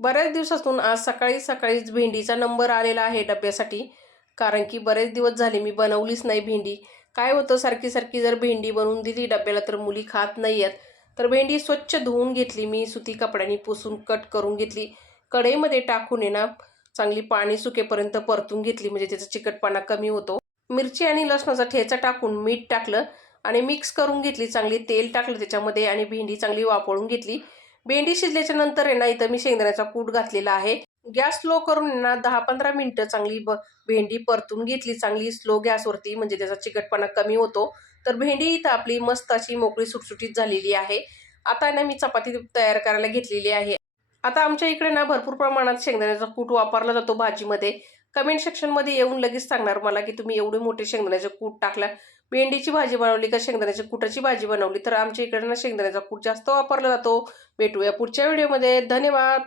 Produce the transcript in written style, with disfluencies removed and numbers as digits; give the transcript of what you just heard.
बऱ्याच दिवसातून आज सकाळी सकाळीच भेंडीचा नंबर आलेला आहे डब्यासाठी. कारण की बरेच दिवस झाले मी बनवलीच नाही भेंडी. काय होतं, सारखी सारखी जर भेंडी बनवून दिली डब्याला तर मुली खात नाही आहेत. तर भेंडी स्वच्छ धुवून घेतली मी, सुती कपड्याने पुसून कट करून घेतली. कढईमध्ये टाकून आहे ना, चांगली पाणी सुकेपर्यंत परतून घेतली, म्हणजे त्याचा चिकटपणा कमी होतो. मिरची आणि लसणाचा ठेचा टाकून मीठ टाकलं आणि मिक्स करून घेतली. चांगली तेल टाकलं त्याच्यामध्ये आणि भेंडी चांगली वाफळून घेतली. भेंडी शिजल्याच्या नंतर आहे ना, इथं मी शेंगदाण्याचा कूट घातलेला आहे. गॅस स्लो करून आहे ना 10-15 मिनिटं चांगली भेंडी परतून घेतली, चांगली स्लो गॅसवरती, म्हणजे त्याचा चिकटपणा कमी होतो. तर भेंडी इथं आपली मस्त अशी मोकळी सुटसुटीत झालेली आहे. आता ना मी चपाती तयार करायला घेतलेली आहे. आता आमच्या इकडे ना भरपूर प्रमाणात शेंगदाण्याचा कूट वापरला जातो भाजीमध्ये. कमेंट सेक्शनमध्ये येऊन लगेच सांगणार मला की तुम्ही एवढे मोठे शेंगदाण्याचे कूट टाकला. भेंडीची भाजी बनवली का शेंगदाण्याच्या कुटाची भाजी बनवली? तर आमच्या इकडे ना शेंगदाण्याचा कूट जास्त वापरला जातो. भेटूया पुढच्या व्हिडिओमध्ये. धन्यवाद.